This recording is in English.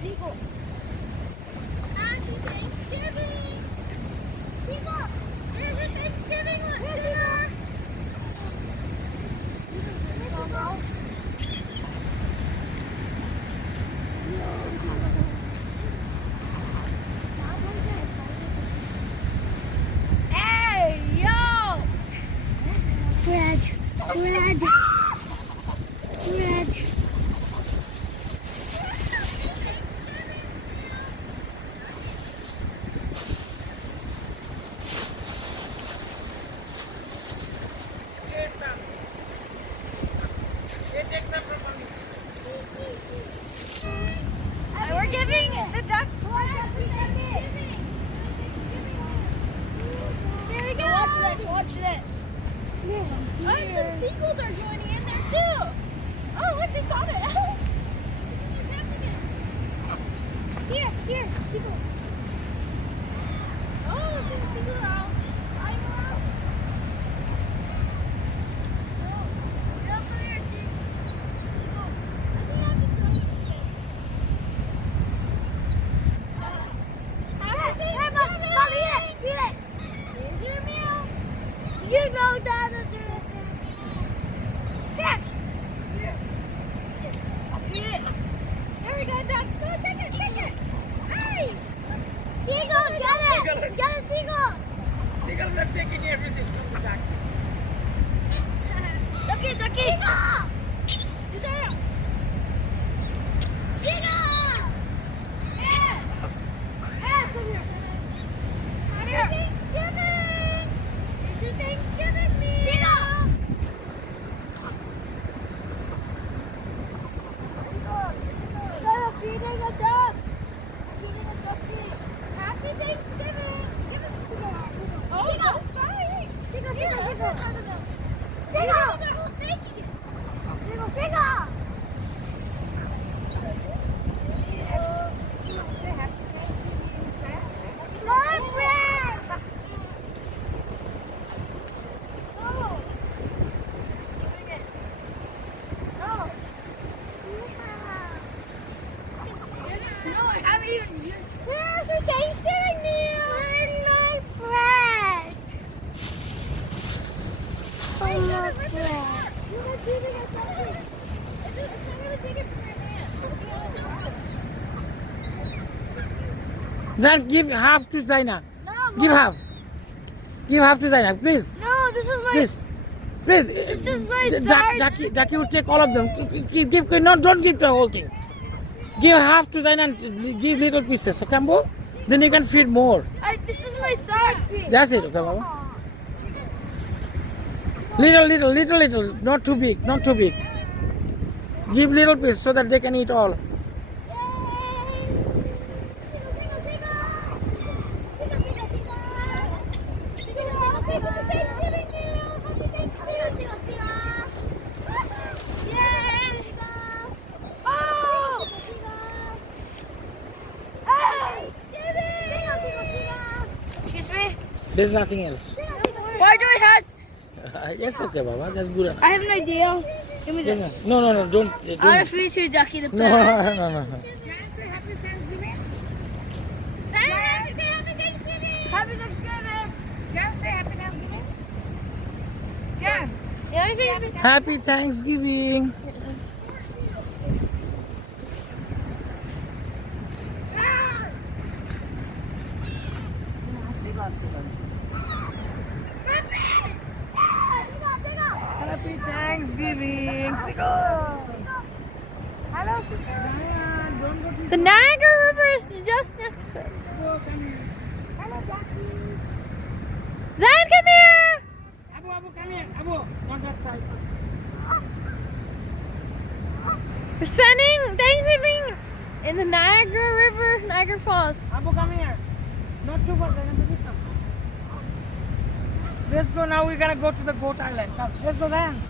seagull. Happy Thanksgiving! Seagull! Here's your Thanksgiving dinner! Hey, yo! Red. We're giving the duck Here we go. Watch this. Yeah. Oh, some seagulls are joining in there too. Oh, look, they got it. Here, seagull. Oh, there's a seagull out. You go down the There we go, Duck. Go, take it. Hey! Seagull, get it! Get a seagull! Seagulls are taking everything from the duck. Ducky! Seagull! Is there? Seagull! Yeah! Come here. Come here. Thanksgiving! It's your Thanksgiving meal! Seagull! Feeding a duck! Feeding a ducky! Happy Thanksgiving! Give us a seagull! Oh, Seagull! Seagull! Taking it! Seagull! Look, Red! Oh! Giving it! Oh! No, I haven't even used it. Here's your Thanksgiving meal! With my friend! Oh, my friend! You're not giving us something! I'm going to take it from your hand. Then give half to Zaina. No, Give half. Give half to Zaina, please. No, this is my... Please. This is my third... Ducky will take all of them. Don't give the whole thing. Give half to Zaina and give little pieces. Okay, Ambo? Then you can feed more. This is my third piece. That's it, okay, Baba? Little. Not too big. Give little piece so that they can eat all. Excuse me? There's nothing else. Why do I have... That's okay, Baba. That's good enough. I have an idea. Give me this. No. Don't. I want to feed you, Ducky, the No. Happy Thanksgiving. Happy Thanksgiving. Happy Thanksgiving. Jan, say happy Thanksgiving. Jan. Happy Thanksgiving. Happy Thanksgiving. Hello, The Niagara River is just next to us. hello, Jackie. Zan, come here! Abu, come here. Abu, on that side. We're spending Thanksgiving in the Niagara River, Niagara Falls. Abu, come here. Not too far. Let's go now. We're gonna go to the goat island. Come, let's go then.